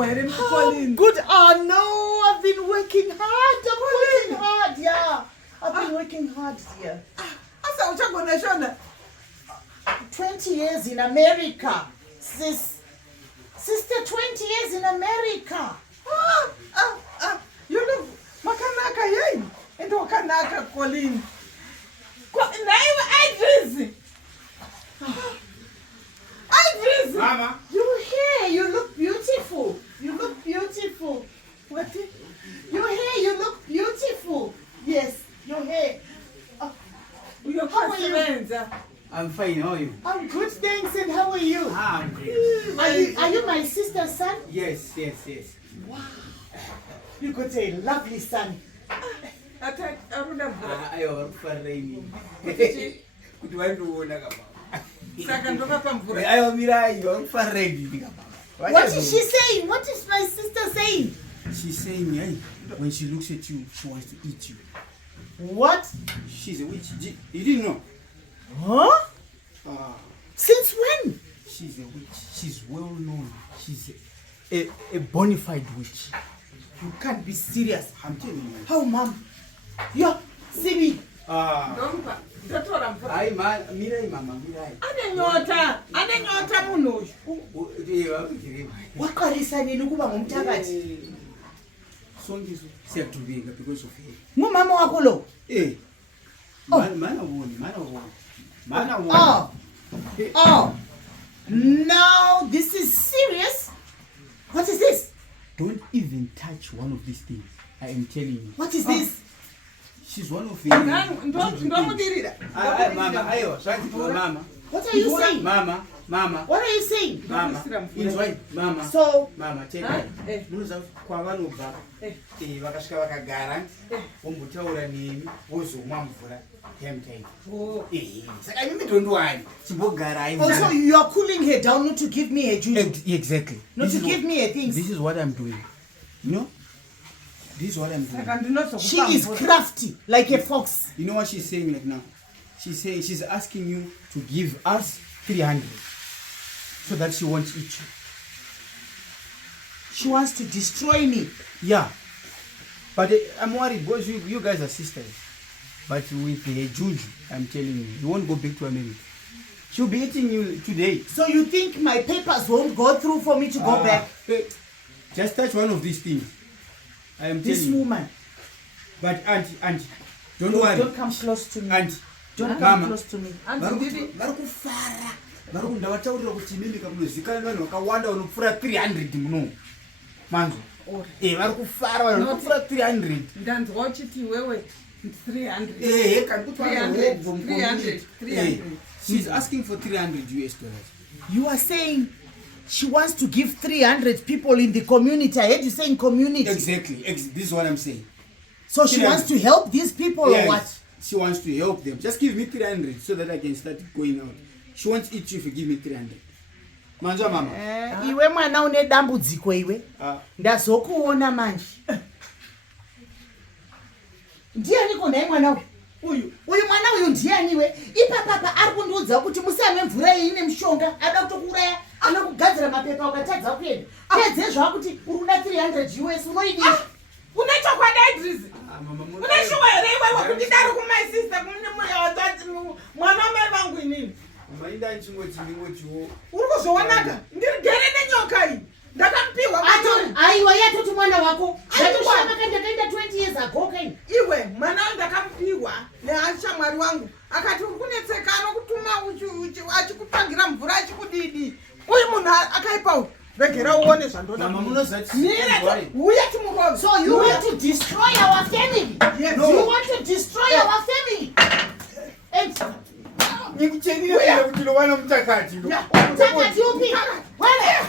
Good. Oh no, I've been working hard. I'm working hard. Yeah, I've been working hard here. 20 years in America, sis. Sister, 20 years in America. You look makanaka yey. And wakanaka Colleen. Idris. Mama. Your hair, you look beautiful. You look beautiful. What? Your hair, you look beautiful. Yes, your hair. How are you? I'm fine, how are you? I'm good, thanks. And how are you? I'm great. Are you my sister's son? Yes. Wow. You got a lovely son. Ayo, faremi. Kuti wanduona kama. Saka ndokapa mvura. Ayo mirai, faremi kama. What is she saying? What is my sister saying? She's saying, hey, when she looks at you, she wants to eat you. What? She's a witch. You didn't know? Huh? Since when? She's a witch. She's well known. She's a bona fide witch. You can't be serious. I'm telling you. How, Mom? Yo, see me. Dompa. Ndatora mvura. Ai mirai mama, mirai. Ane nyota muno. Waqalisa nini ukuba ngumthakathi? Songizo siyatubeka because of her. Ngumama wakho lo? Mana wona. Oh. Now this is serious. What is this? Don't even touch one of these things. I am telling you. What is this? She's one of the Ndomudirira. Mama, ayo, mama. What are you saying? Mama. What are you saying? Mama. Enjoy, mama. So, mama, tell me. Muza kwavanobva. Vakasvika vakagara. Vombutaura nemi, vozomwa mvura. Saka mimi ndondwani. Chimbogara ayi. Also, you are cooling her down not to give me a juju. Exactly. Not to give me a thing. This is what I'm doing. You know? This is what I'm doing. She is crafty, like a fox. You know what she's saying like now? She's saying she's asking you to give us 300 so that she won't eat you. She wants to destroy me. Yeah. But I'm worried because you guys are sisters. But with the juju, I'm telling you, you won't go back to America. She'll be eating you today. So you think my papers won't go through for me to go back? Just touch one of these things. I am this telling woman. You. But auntie, don't worry. Don't come close to me. Auntie, don't come close to me. Varikufara. Varikundavataurira kuti mimi kamunozikana vanhu vakawanda vanopfura 300 muno. Manzo. Varikufara vanopfura 300. Ndanzwa uchiti wewe 300. 300. She's asking for 300 US dollars. You are saying she wants to give 300 people in the community. I heard you saying community. Exactly. This is what I'm saying. So she wants to help these people or what? She wants to help them. Just give me 300 so that I can start going out. She wants each if you give me 300. Manja mama. Iwe mwana une dambudziko iwe. Ndazokuona manje. Ndiani kona mwana uyu mwana uyu ndiani we? Ipapa ari kundiudza kuti musamwe mvura iyi ine mushonga. Ada kutokuraya. Anokugadzira mapepa ukatadza kuenda. Pedze zvakuti uruna 300 US unoidini. Unacho kwa Idris. Unacho wewe kuti dari ku my sister kumne mwana mai vangu inini. Mainda ndingochiwo. Uri kuzvoonaka? Ndiri gere nenyoka iyi. Ndakampiwa aiwa yatoti mwana wako. Ndatoshama kandakaenda 20 years ago kaini. Iwe mwana ndakampiwa neashamwari wangu. Akati uri kunetseka anokutuma uchi achikupangira mvura achikudidi. Uyu munhu akaipa uyu. Regera uone zvandoda. Mama munozati. Uya timurove. So you want to destroy our family? Yes. No. You want to destroy our family? Nikuchenile kuti wana mtakati. Mtakati upi? Wale.